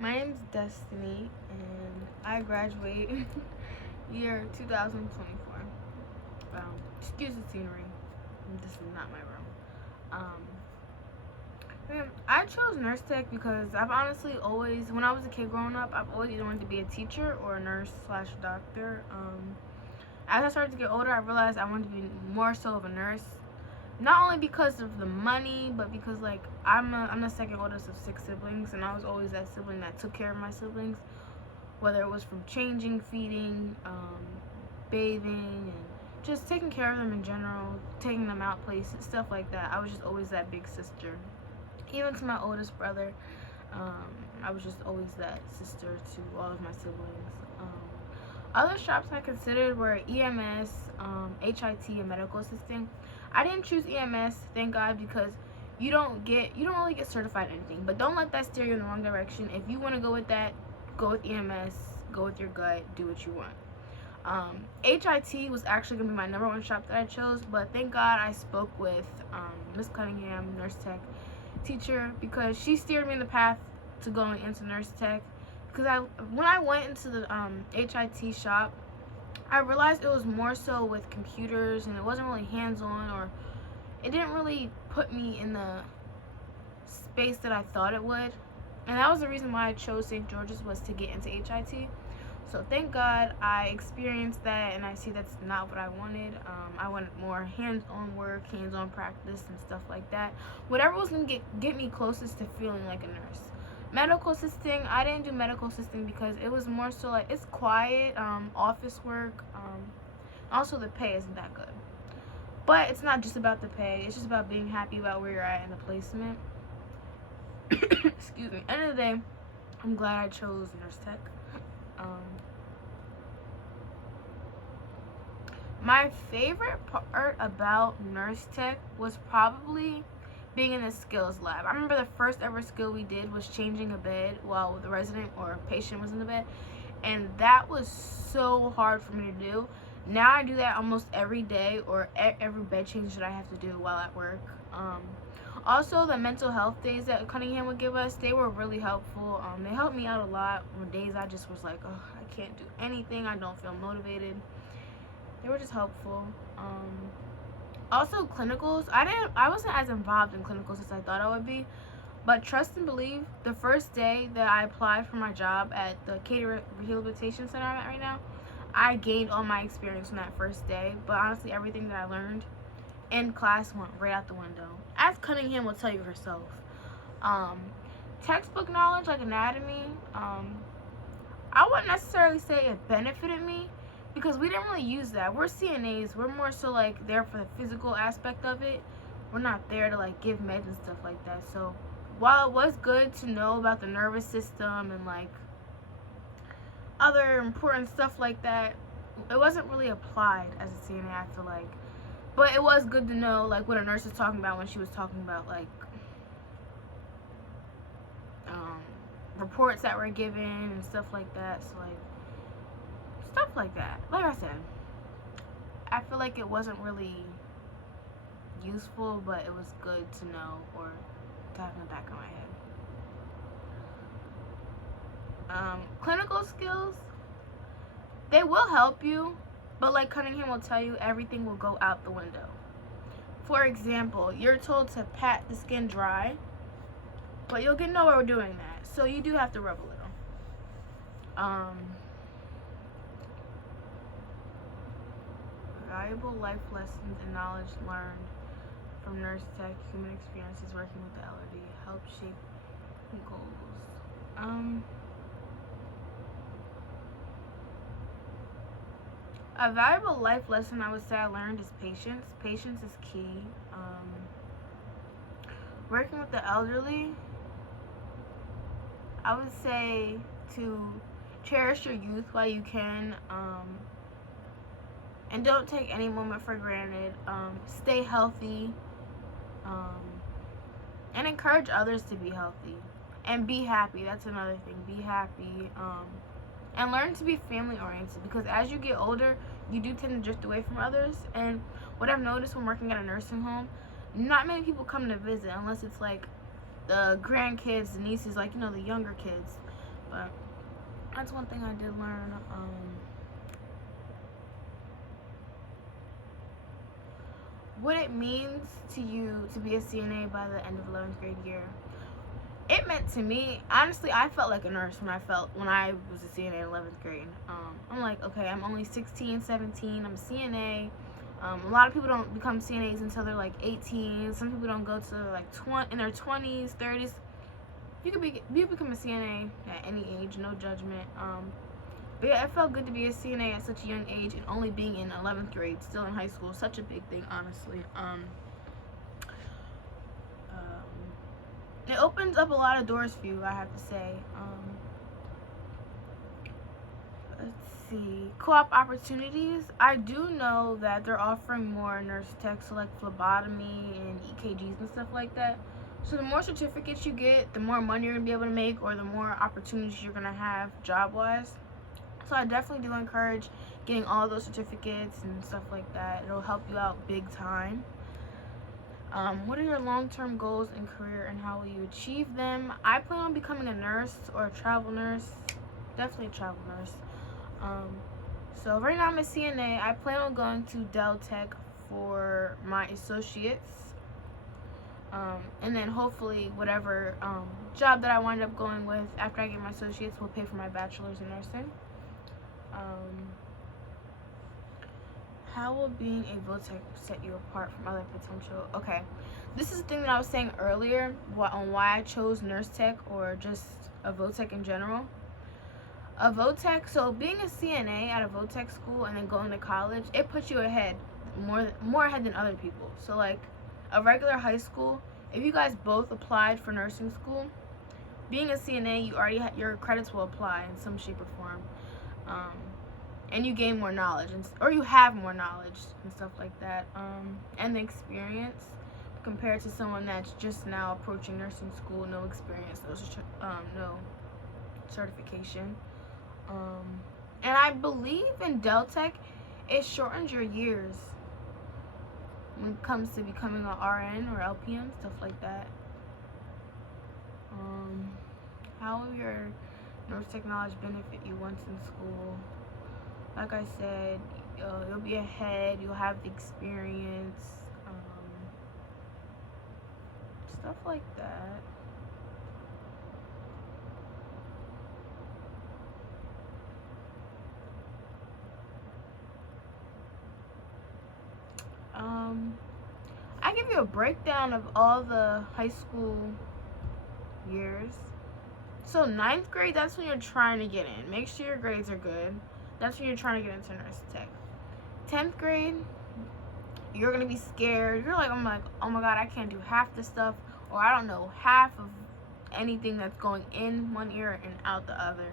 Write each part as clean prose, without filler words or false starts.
My name's Destiny, and I graduate year 2024. Excuse the scenery. This is not my room. I chose nurse tech because I've honestly always, when I was a kid growing up, I've always either wanted to be a teacher or a nurse slash doctor. As I started to get older, I realized I wanted to be more so of a nurse. Not only because of the money, but because like I'm the second oldest of 6 siblings, and I was always that sibling that took care of my siblings, whether it was from changing, feeding, bathing, and just taking care of them in general, taking them out places, stuff like that. I was just always that big sister. Even to my oldest brother, I was just always that sister to all of my siblings. Other shops I considered were EMS, HIT, and medical assisting. I didn't choose EMS, thank God, because you don't really get certified in anything. But don't let that steer you in the wrong direction. If you want to go with that, go with EMS. Go with your gut. Do what you want. HIT was actually gonna be my number one shop that I chose, but thank God I spoke with Miss Cunningham, nurse tech teacher, because she steered me in the path to going into nurse tech. Because when I went into the HIT shop, I realized it was more so with computers, and it wasn't really hands-on, or it didn't really put me in the space that I thought it would. And that was the reason why I chose St. George's, was to get into HIT. So thank God I experienced that, and I see that's not what I wanted. I wanted more hands-on work, hands-on practice, and stuff like that. Whatever was going to get me closest to feeling like a nurse. Medical assisting, I didn't do medical assisting because it was more so like, it's quiet, office work. Also, the pay isn't that good. But it's not just about the pay. It's just about being happy about where you're at in the placement. Excuse me. End of the day, I'm glad I chose nurse tech. My favorite part about nurse tech was probably being in the skills lab. I remember the first ever skill we did was changing a bed while the resident or patient was in the bed, and that was so hard for me to do. Now I do that almost every day, or every bed change that I have to do while at work. Also, the mental health days that Cunningham would give us, they were really helpful. They helped me out a lot on days I just was like, oh, I can't do anything, I don't feel motivated. They were just helpful. Also, clinicals, I wasn't as involved in clinicals as I thought I would be, but trust and believe, the first day that I applied for my job at the Katy Rehabilitation Center I'm at right now, I gained all my experience on that first day. But honestly, everything that I learned in class went right out the window, as Cunningham will tell you herself. Textbook knowledge, like anatomy, I wouldn't necessarily say it benefited me, because we didn't really use that. We're CNAs. We're more so like there for the physical aspect of it. We're not there to like give meds and stuff like that. So while it was good to know about the nervous system and like other important stuff like that, it wasn't really applied as a CNA, I feel like. But it was good to know like what a nurse was talking about when she was talking about like reports that were given and stuff like that. So like stuff like that. Like I said, I feel like it wasn't really useful, but it was good to know or to have in the back of my head. Clinical skills, they will help you, but like Cunningham will tell you, everything will go out the window. For example, you're told to pat the skin dry, but you'll get nowhere doing that. So you do have to rub a little. Valuable life lessons and knowledge learned from nurse tech, human experiences working with the elderly, help shape goals. A valuable life lesson I would say I learned is patience. Patience is key. Working with the elderly, I would say to cherish your youth while you can, and don't take any moment for granted. Stay healthy, and encourage others to be healthy and be happy. That's another thing. Be happy, and learn to be family oriented, because as you get older, you do tend to drift away from others. And what I've noticed when working at a nursing home, not many people come to visit unless it's like the grandkids, the nieces, like, you know, the younger kids. But that's one thing I did learn. What it means to you to be a CNA by the end of 11th grade year. It meant to me, honestly, I felt like a nurse when I was a CNA in 11th grade. I'm like, okay, I'm only 16, 17, I'm a CNA. A lot of people don't become CNAs until they're like 18. Some people don't go to like in their 20s, 30s. You become a CNA at any age, no judgment. But yeah, it felt good to be a CNA at such a young age, and only being in 11th grade, still in high school, such a big thing, honestly. It opens up a lot of doors for you, I have to say. Let's see, co-op opportunities. I do know that they're offering more nurse techs, so like phlebotomy and EKGs and stuff like that. So the more certificates you get, the more money you're gonna be able to make, or the more opportunities you're gonna have job-wise. So I definitely do encourage getting all those certificates and stuff like that. It'll help you out big time. What are your long-term goals in career, and how will you achieve them? I plan on becoming a nurse or a travel nurse. Definitely a travel nurse. So right now I'm a CNA. I plan on going to Deltech for my associates. And then hopefully whatever job that I wind up going with after I get my associates will pay for my bachelor's in nursing. How will being a VOTEC set you apart from other potential? Okay, this is the thing that I was saying earlier on why I chose nurse tech or just a VOTEC in general. A VOTEC, so being a CNA at a VOTEC school and then going to college, it puts you ahead, more ahead than other people. So like a regular high school, if you guys both applied for nursing school, being a CNA, you already your credits will apply in some shape or form. And you gain more knowledge, or you have more knowledge and stuff like that, and the experience compared to someone that's just now approaching nursing school, no experience, no certification. And I believe in Deltech, it shortens your years when it comes to becoming an RN or LPN, stuff like that. How will your nurse tech knowledge benefit you once in school? Like I said, you'll be ahead, you'll have the experience, stuff like that. I give you a breakdown of all the high school years. So 9th grade, that's when you're trying to get in. Make sure your grades are good. That's when you're trying to get into nurse tech. 10th grade, you're gonna be scared. You're like, oh my god, I can't do half the stuff, or I don't know half of anything that's going in one ear and out the other.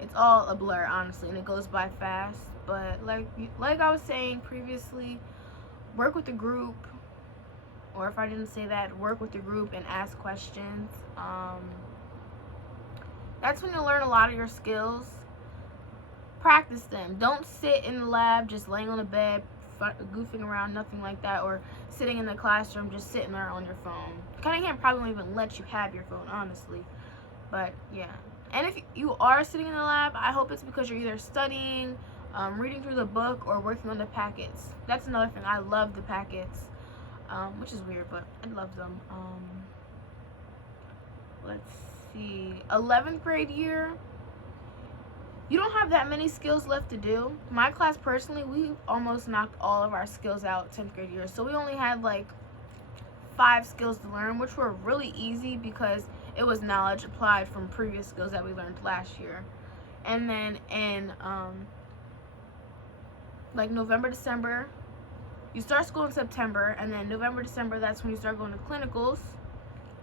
It's all a blur, honestly, and it goes by fast. But like I was saying previously, work with the group, or if I didn't say that, work with the group and ask questions. That's when you'll learn a lot of your skills. Practice them. Don't sit in the lab just laying on the bed, goofing around, nothing like that, or sitting in the classroom just sitting there on your phone. Cunningham probably won't even let you have your phone, honestly. But yeah. And if you are sitting in the lab, I hope it's because you're either studying, reading through the book, or working on the packets. That's another thing. I love the packets, which is weird, but I love them. Let's see. 11th grade year, you don't have that many skills left to do. My class personally, we almost knocked all of our skills out 10th grade year. So we only had like 5 skills to learn, which were really easy because it was knowledge applied from previous skills that we learned last year. And then in like November, December, you start school in September, and then November, December, that's when you start going to clinicals,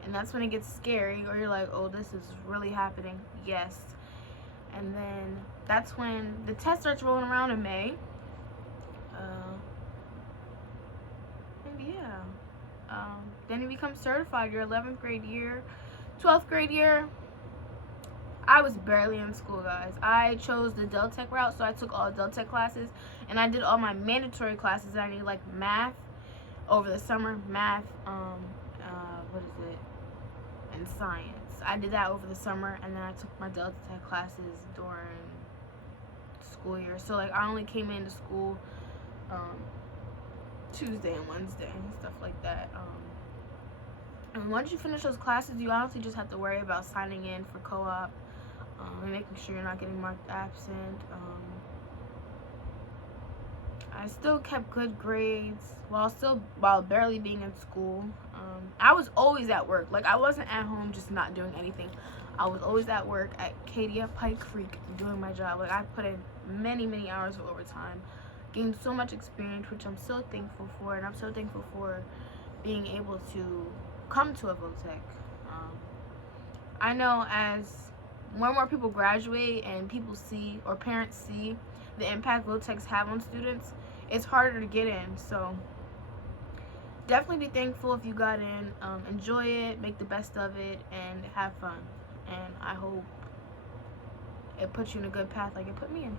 and that's when it gets scary, or you're like, oh, this is really happening. Yes. And then that's when the test starts rolling around in May. And yeah. Then you become certified your 11th grade year. 12th grade year, I was barely in school, guys. I chose the Deltech route, so I took all Deltech classes, and I did all my mandatory classes that I need, like math over the summer, math, and science. So I did that over the summer, and then I took my Delta Tech classes during school year. So like I only came into school Tuesday and Wednesday and stuff like that. And once you finish those classes, you honestly just have to worry about signing in for co-op and making sure you're not getting marked absent. I still kept good grades while barely being in school. I was always at work. Like I wasn't at home just not doing anything. I was always at work at Katie at Pike Creek doing my job. Like I put in many hours of overtime, gained so much experience, which I'm so thankful for, and I'm so thankful for being able to come to a Votech. I know as more and more people graduate and people see, or parents see, the impact Votechs have on students, it's harder to get in. So definitely be thankful if you got in. Enjoy it, make the best of it, and have fun. And I hope it puts you in a good path like it put me in.